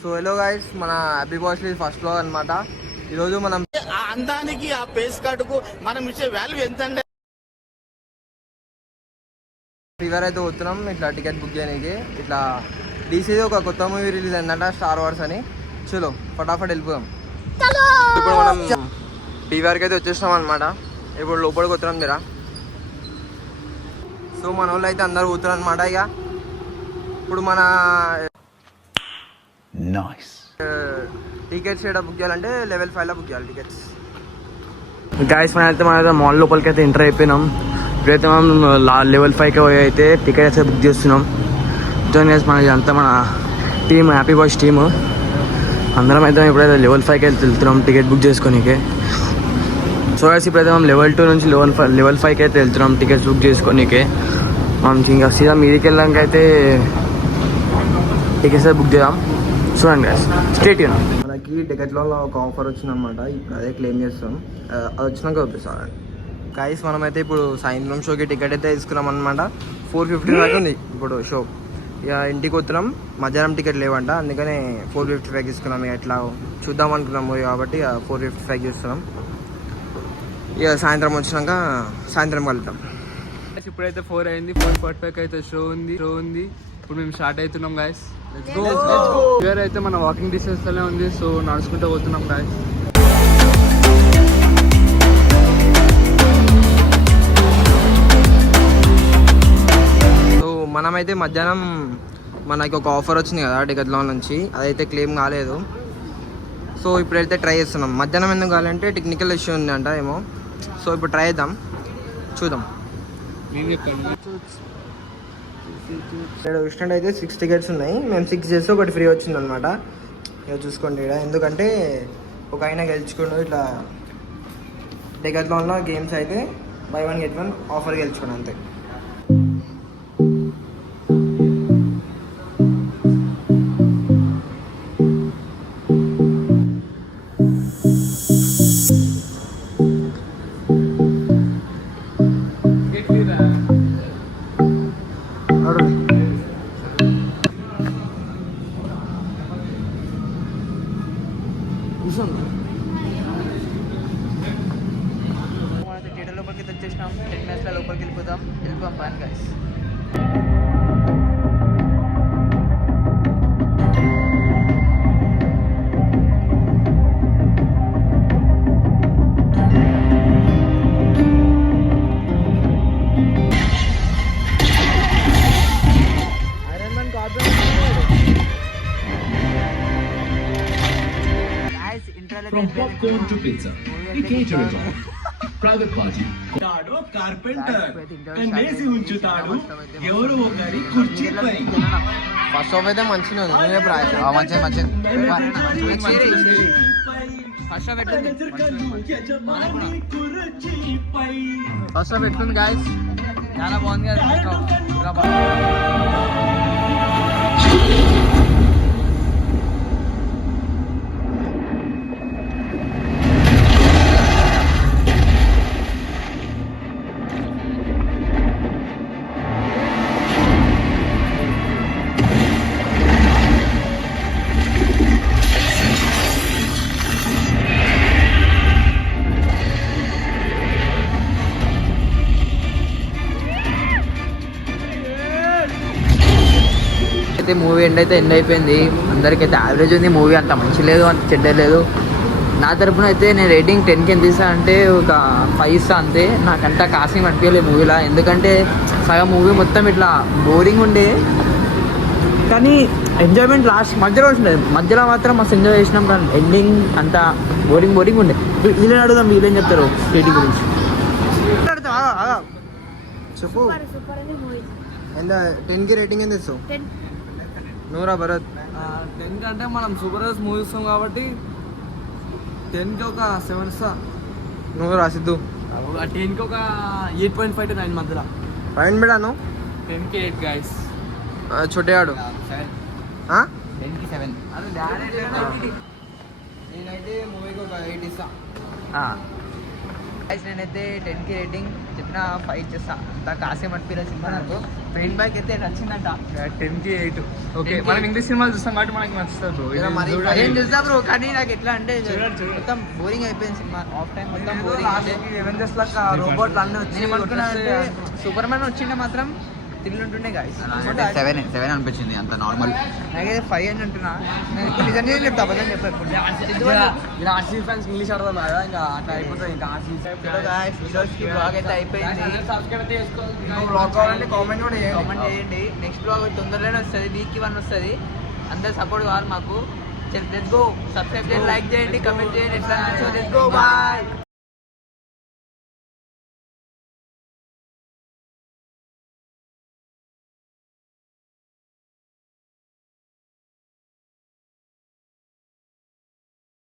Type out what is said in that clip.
So hello guys, మన happy boys first vlog అనమాట. ఈరోజు మనం ఆ అందానికి ఆ ఫేస్ కార్డుకు మనం ఇచ్చే వాల్యూ ఎంత అంటే ఫీవర్ అయితే పోతున్నాం ఇట్లా టికెట్ బుక్ చేయడానికి. ఇట్లా డీసీది ఒక కొత్త మూవీ రిలీజ్ అయిందంట, స్టార్ వార్స్ అని. చలో ఫటాఫట్ వెళ్ళిపోదాం. ఇప్పుడు మనం ఫీవర్కి అయితే వచ్చేసినాం అనమాట. ఇప్పుడు లోపలికి పోతున్నాం మీరా. సో మన వాళ్ళు అయితే అందరు పోతున్నారు అనమాట. ఇక ఇప్పుడు మన టికెట్స్ ఏడా బుక్ చేయాలంటే లెవెల్ 5లో బుక్ చేయాలి టికెట్స్. గాయస్ మనం మాల్ లోపలికి అయితే ఎంటర్ అయిపోయినాం. ఇప్పుడైతే మనం లెవెల్ 5కి అయితే టికెట్స్ అయితే బుక్ చేస్తున్నాం. జాయిన్ గైస్, మన ఇదంతా మన టీమ్, హ్యాపీ బాయ్స్ టీము. అందరం అయితే ఇప్పుడైతే లెవెల్ 5కి వెళ్తున్నాం టికెట్ బుక్ చేసుకోనికి. సో గైస్ ఇప్పుడైతే మనం లెవెల్ 2 నుంచి లెవెల్ 5కి అయితే వెళ్తున్నాం టికెట్స్ బుక్ చేసుకోనికి. మనం ఇంకా సీదా మీదికి వెళ్ళడానికి అయితే టికెట్స్ బుక్ చేద్దాం. చూడండి గైస్, స్టేట్ యూన్. మనకి టికెట్లో ఒక ఆఫర్ వచ్చిందనమాట. ఇప్పుడు అదే క్లెయిమ్ చేస్తాం. అది వచ్చినాక చూపిస్తాం. గైస్ మనమైతే ఇప్పుడు సాయంత్రం షోకి టికెట్ అయితే తీసుకున్నాం అనమాట. 4:15 దాకా ఉంది ఇప్పుడు షో. ఇక ఇంటికి వస్తున్నాం. మధ్యాహ్నం టికెట్ లేవంట, అందుకనే 4:55 తీసుకున్నాం. ఇక ఎట్లా చూద్దాం అనుకున్నాం మూవీ కాబట్టి 4:55 చూస్తున్నాం. ఇక సాయంత్రం వచ్చినాక సాయంత్రం వెళ్తాం. ఇప్పుడైతే 4 అయింది. 4:45 అయితే షో ఉంది. ఇప్పుడు మేము స్టార్ట్ అవుతున్నాం గాయస్. ఫీవర్ అయితే మన వాకింగ్ డిస్టెన్స్ లోనే ఉంది. సో నడుచుకుంటూ పోతున్నాం గాయస్. సో మనమైతే మధ్యాహ్నం మనకి ఒక ఆఫర్ వచ్చింది కదా టికెట్లో నుంచి, అదైతే క్లెయిమ్ కాలేదు. సో ఇప్పుడైతే ట్రై చేస్తున్నాం. మధ్యాహ్నం ఎందుకు కావాలంటే టెక్నికల్ ఇష్యూ ఉందంట ఏమో. సో ఇప్పుడు ట్రై చేద్దాం, చూద్దాం. ఇక్కడ చూసినట్టు అయితే 6 టికెట్స్ ఉన్నాయి. మేము 6 చేస్తే ఒకటి ఫ్రీ వచ్చింది అనమాట. ఇక చూసుకోండి ఇక్కడ, ఎందుకంటే ఒక ఆయన గెలుచుకున్నాడు ఇట్లా టికెట్లో గేమ్స్ అయితే buy 1 get 1 ఆఫర్ గెలుచుకున్నాను అంతే. థియేటర్ లోపలికి వచ్చేసినాం. 10 minutes లోపలికి వెళ్ళిపోదాం plan guys. From popcorn to pizza, we cater it all. Private party. Carpenter కన్నేసి ఉంచుతాడు ఎవరు ఒకరి కుర్చీపై. ఫస్ట్ ఆఫ్ అయితే మంచిగా ఉంది. నువ్వే ప్రైస్ ఫస్ట్ ఆఫ్ ఎట్లుంది గాయస్? చాలా బాగుంది కదా. అయితే మూవీ ఎండ్ అయిపోయింది. అందరికైతే యావరేజ్ ఉంది. మూవీ అంత మంచి లేదు, అంత చెడ్డ లేదు. నా తరపున అయితే నేను రేటింగ్ 10కి ఎంత ఇస్తా అంటే ఒక 5 ఇస్తా అంతే. నాకంతా కాస్టింగ్ అనిపించలేదు మూవీలో, ఎందుకంటే సగం మూవీ మొత్తం ఇట్లా బోరింగ్ ఉండే. కానీ ఎంజాయ్మెంట్ లాస్ట్ మధ్యలో ఉండేది. మధ్యలో మాత్రం మస్తు ఎంజాయ్ చేసినాం. కానీ ఎండింగ్ అంతా బోరింగ్ ఉండే. వీళ్ళని అడుగుదాం, వీళ్ళేం చెప్తారు రేటింగ్ గురించి. చెప్పు, ఎంత 10కి రేటింగ్ ఎంత ఇస్తావు? నూరా భరత్? 10 అంటే మనం సూపర్ హీరోస్ మూవీ ఇస్తాం కాబట్టి 10కి ఒక 7 ఇస్తా. నువ్వు రాసిద్దు? 10కి ఒక 8.5 to 9 మధ్యలో. పాయింట్ బిడాను 10కి 8 గైస్. छोटे आडो 10కి 7. నేనైతే మూవీకి ఒక 8 ఇస్తా. గైస్ నేనైతే 10కి రేటింగ్ చెప్పిన 5 ఇచ్చేస్తా. అంత కాసేం అనిపించలేదు సినిమా నాకు. మెయిన్ బ్యాక్ అయితే నచ్చిందంట. 10కి 8. ఓకే మనం ఇంగ్లీష్ సినిమాలు చూస్తాం కాబట్టి మనకి నచ్చుతుంది బ్రో. ఏం చూస్తా బ్రో, కానీ నాకు ఎట్లా అంటే మొత్తం బోరింగ్ అయిపోయింది సినిమా. ఆఫ్ టైం మొత్తం బోరింగ్. ఎవెంజర్స్ లాగా రోబోట్లు అన్నీ వచ్చి సూపర్ మ్యాన్ వచ్చిండే మాత్రం థ్రిల్ ఉంటుండే గాయస్. 7 అనిపించింది అంత నార్మల్. నాకైతే 5 అని అంటున్నా. నేను ఇప్పుడు నిజంగా చెప్తా, అబద్ధం చెప్పాను. ఆర్సీబీ ఫ్యాన్స్ ఇంగ్లీష్ అర్థం కదా, ఇంకా అట్లా అయిపోతుంది. ఇంకా ఆర్సీబీ బ్లాగ్ అయితే అయిపోయింది. బ్లాగ్ కావాలంటే కామెంట్ కూడా కామెంట్ చేయండి. నెక్స్ట్ బ్లాగ్ తొందరలోనే వస్తుంది, వీక్కి 1 వస్తుంది. అందరు సపోర్ట్ కావాలి మాకు. Let's go. సబ్స్క్రైబ్ చేయండి, లైక్ చేయండి, కమెంట్ చేయండి. ఎట్లా లెట్స్ గో, బాయ్.